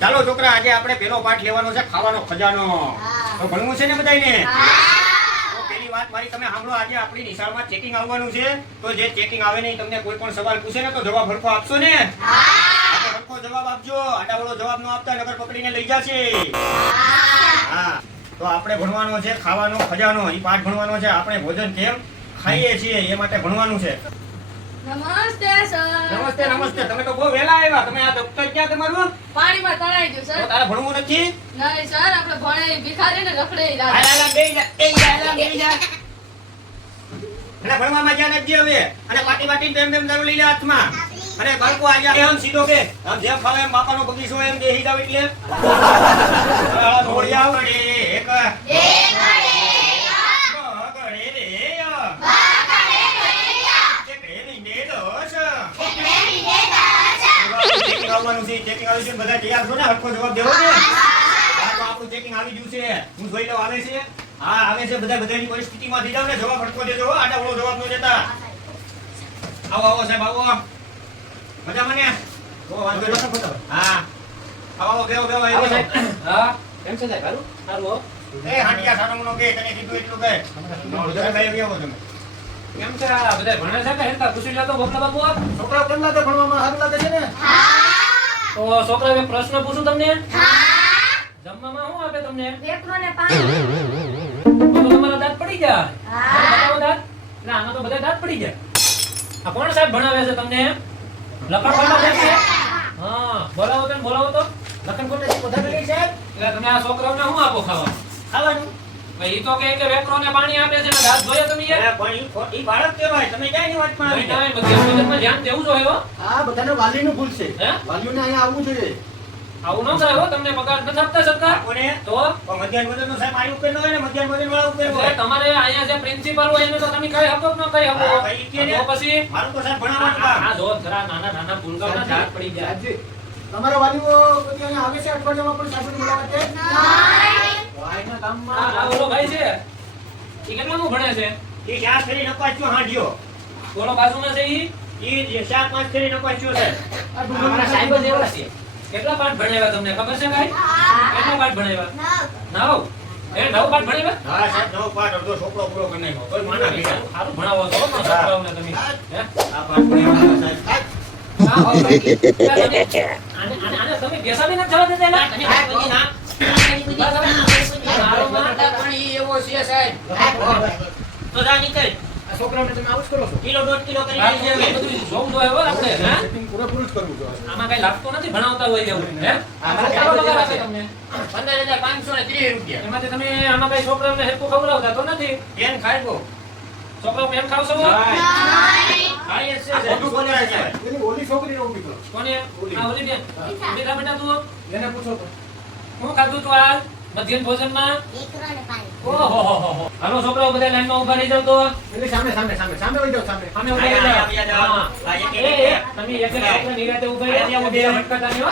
ચાલો છોકરા, આજે આપણે પેલો પાઠ લેવાનો છે ખાવાનો ખજાનો. તો ભણવું છે ને બધાયને? તો પેલી વાત મારી તમે સાંભળો. આજે આપણી નિશાળમાં ચેકિંગ આવવાનું છે. તો જે ચેકિંગ આવે ને તમને કોઈ પણ સવાલ પૂછે ને તો જવાબ હરખો આપશો ને? હરખો જવાબ આપજો. આડાવડો જવાબ ન આપતા નકર પકડીને લઈ જશે. હા, તો આપણે ભણવાનો છે ખાવાનો ખજાનો. એ પાઠ ભણવાનો છે. આપણે ભોજન કેમ ખાઈએ છીએ એ માટે ભણવાનું છે. નમસ્તે સર. નમસ્તે નમસ્તે. તમે તો બહુ વહેલા આવ્યા. તમે આ દફતર ક્યાં તમારું? પાણીમાં તણાઈ ગયું સર. તારે ભણવું નથી? નહીં સર, આપણે ભણે ભિખારી ને રખડે રાજ. હાલા બેહી જા, બેહી જા, હાલા બેહી જા. અને ભણવામાં ધ્યાન આપજે હવે. અને પાટી પાટી બેમ બેમ દારૂ લઈ લે હાથમાં. અને બાળકો આજે એમ સીધો કે આમ જેમ ફાવે એમ બાપાનો બગીચો એમ બેહી જાવ એટલે. દોડી આવ રે એક આવવાનું છે. ચેકિંગ આવી છે. બધા તૈયાર છો ને? હરખો જવાબ દેવો ને? હા, તો આપણું ચેકિંગ આવી ગયું છે. હું જોઈ લઉં આવે છે. હા, આવે છે. બધા બધાની પરિસ્થિતિમાં થઈ જાવ ને. જવાબ હરખો દેજો. આડાવડો જવાબ ન દેતા. આવો આવો સાહેબ આવો. મજા મને? ઓ વાંધો નહીં. હા, આવો બેહો બેહો. આવો સાહેબ. હા, કેમ છે સાહેબ? સારું સારું. એ હાંડિયા સાનમનો કે તને કીધું એટલું કહે. બધા ભાઈ આવો તમે. કેમ છે આ બધા ભણે છે કે હેરતા પૂછી લે તો બોકલા બાબુ. છોકરા કેમ લાગે ભણવામાં? સારું લાગે છે ને? તો છોકરા એક પ્રશ્ન પૂછું તમને. જમવામાં શું આપે તમને? વેપરો ને પાણી. તો તમારા દાંત પડી જાય. બતાવો દાંત. ના, આમાં તો બધા દાંત પડી જાય. આ કોણ સાહેબ ભણાવે છે તમને? લખણ કોટા છે? હા, બોલાવો તો લખણ કોટા વધારે લઈ સાહેબ. એટલે તમે આ છોકરાઓને શું આપો ખાવા? ખાવાનું. ઈ તો કે વેપરો ને પાણી આપે છે ને દાંત જોયા તમે યાર? પણ ઈ ખોટી બાળક કહેવાય. તમે ક્યાંની વાતમાં આવી ગયા? મધ્યમાં ધ્યાન દેવું જોઈએ હો. આ બધાને વાલીનું ભૂલ છે. હે? વાલીઓને અહીંયા આવવું જોઈએ. આવું ન થાય હો. તમને પગાર નથી આપતા સરકાર? કોને? તો પણ મધ્યાહન ભોજનનો સાહેબ આ ઉપર ન હોય ને, મધ્યાહન ભોજન વાળા ઉપર એટલે હોય. તમારે અહીંયા જે પ્રિન્સિપલ હોય એને તો તમે કઈ હકો કે ન કઈ હકો? હા, ભાઈ, કે ને. તો પછી મારું તો સાહેબ ભણાવવાનું કામ. આ જો જરા નાના ભૂલકાઓના દાંત પડી જાય. સાહેબજી, તમારા વાલીઓ બધી અહીંયા આવે છે અઠવાડિયામાં પણ સાહેબની મુલાકાતે? વાયના ગામમાં આ ઓલો ભાઈ છે ઈ કેટલામું ભણે છે? ઈ 4 ફેરી નપાચ્યો હાંડ્યો. ઓલો બાજુમાં છે ઈ ઈ 4-5 ફેરી નપાચ્યો છે. આ અમારા સાહેબ જ એવા છે. કેટલા પાઠ ભણાવ્યા તમને ખબર છે કાઈ? કેટલા પાઠ ભણાવ્યા? 9. એ 9 પાઠ ભણાવ્યા? હા સાહેબ, નવો પાઠ અડધો છોકરો પૂરો કરી નાખ્યો. કોઈ માના ભેગા. સારું ભણાવો છો પણ છોકરાઓને તમે. હે? આ પાઠ ભણાવવાનો સાહેબ. ના હો ભાઈ. આને તમે બેસાડી ન જવા દેતા એલા? તમે આ બધી ના મારો માતા પણ ઈ એવો છે સાહેબ. તો જા નીકળ. આ છોકરાઓને તમે આવું જ કરો છો. કિલો 1.5 કિલો કરી આ લેજે. બધું જોવું જોઈએ હો આપણે. હે? સેટિંગ પૂરેપૂરું જ કરવું જોઈએ. આમાં કઈ લાગતું નથી ભણાવતા હોય એવું. હે? આમાં કેટલો પગાર આપે તમને? 15,530 રૂપિયા. એમાંથી તમે આમાં કઈ છોકરાઓને હેરકું ખવડાવતા તો નથી? કેમ ખાઈ ગો? છોકરાઓ એમ ખાવશો? ખાઈ જ છે. ખોટું બોલે છે. પેલી ઓલી છોકરીને ઊભી કરો. કોને? આ ઓલી બેન. બેટા બેટા તું એને પૂછો તો. શું ખાધું તું આ મધ્યાહન ભોજનમાં? ઓહો. હાલો છોકરાઓ બધા લાઈનમાં ઊભા રહી જાવ તો. પેલી સામે વહી જાઓ, સામે. સામે ઊભા રહી જાવ. હા. એ, તમે એક છોકરા નિરાતે ઊભા રહો. બે ભટકાતા નહીં હો.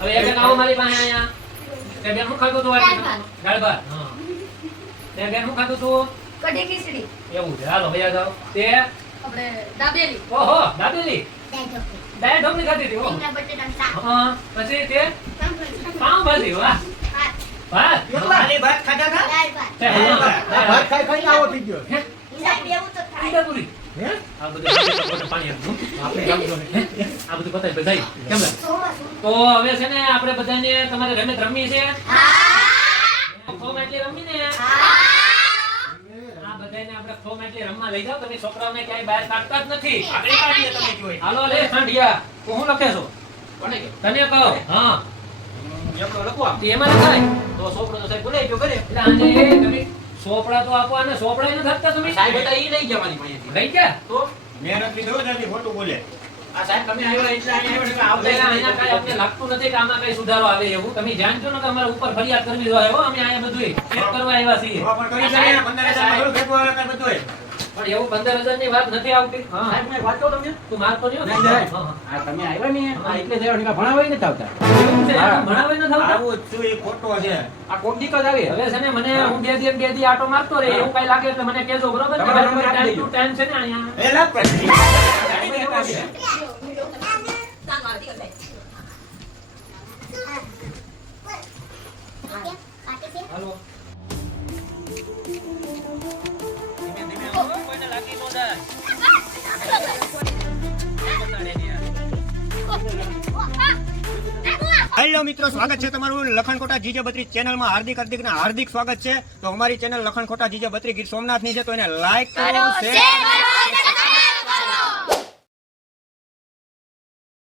હવે એક આવો મારી પાસે અહીંયા. તે બેન શું ખાધું તું આજે? દાળ ભાત. હા. તે બેન શું ખાધું તું? કઢી ખીચડી. એવું છે. હાલો ભૈયા જાવ. તે આપણે દાબેલી. ઓહો દાબેલી. દાળ ઢોકળી ખાધી હતી. ઓહો. હા. પછી તે પાવભાજી. વાહ. ભાત. ખાલી ભાત ખાધા હતા? તે હા. ભાત ખાઈને આવો થઈ ગયો. ઈંડાપુરી. હે? આ બધું પાણી આપવું. આપણે ગામડો ને. આ બધું બતાવી બધાય. કેમ લાગે? તો હવે છે ને આપણે બધાને તમારે રમત રમવી છે? ફોમ એટલી રમી ને? આ બધાને આપણે ફોમ એટલી રમવા લઈ જાવ. તમે છોકરાઓને ક્યાંય બહાર કાઢતા જ નથી. આગળ કાઢીએ તમે જોઈ. હાલો લે સાંઢિયા. તો હું લખે છો? કોને કે? તને કહો. હા. એકલો લખો આમ. તે એમાં લખાય. તો છોકરો તો સાહેબ બોલાઈ ગયો ઘરે. એટલે આને તમે સોપડા તો આપો અને સોપડા નથી આપતા તમે? સાહેબ હતા ઈ લઈ ગયા મારી પાસેથી. લઈ ગયા? તો મહેનત લીધો નથી ખોટું બોલે. આ સાહેબ તમે આવ્યા એટલે અહીંયા આવ્યા એટલે પેલા આવતા અહીંયા કાંઈ અમને લાગતું નથી કે આમાં કઈ સુધારો આવે એવું. તમે જાણજો ને કે અમારે ઉપર ફરિયાદ કરવી જોઈએ હો. અમે અહીંયા બધું ચેક કરવા આવ્યા છીએ. પણ કરી શકે 15,000 માં ઘણું ભેગું આવે કાંઈ બધુંય. પણ એવું 15,000 ની વાત નથી આવતી. હા. સાહેબ મેં વાત કહું તમને? તું મારતો નહીં હો? નહીં, નહીં. હા, હા. આ તમે આવ્યા ને આ એટલે જ આવ્યા, ભણાવાય નથી આવતા. એવું છે? હા. ભણાવે નથી આવતા? આવું જ છું એ ખોટો છે. આ કોક દીક જ આવે. હવે છે ને મને હું બે દી આટો મારતો રહે એવું કઈ લાગે એટલે મને કહેજો બરોબર? તમારો નંબર ટાઈમ આપી ટુ દેજો. ટાઈમ છે ને અહીંયા. એલા પછી કાઢી, હે? હાલો. ધીમે ધીમે આવો, કોઈને લાગી ન જાય. હેલો મિત્રો, સ્વાગત છે તમારું લખનકોટા જીજે બત્રી ચેનલમાં. હાર્દિક હાર્દિક સ્વાગત છે. તો અમારી ચેનલ લખનકોટા જીજે બત્રી ગીર સોમનાથની છે, તો એને લાઈક કરો, શેર કરો.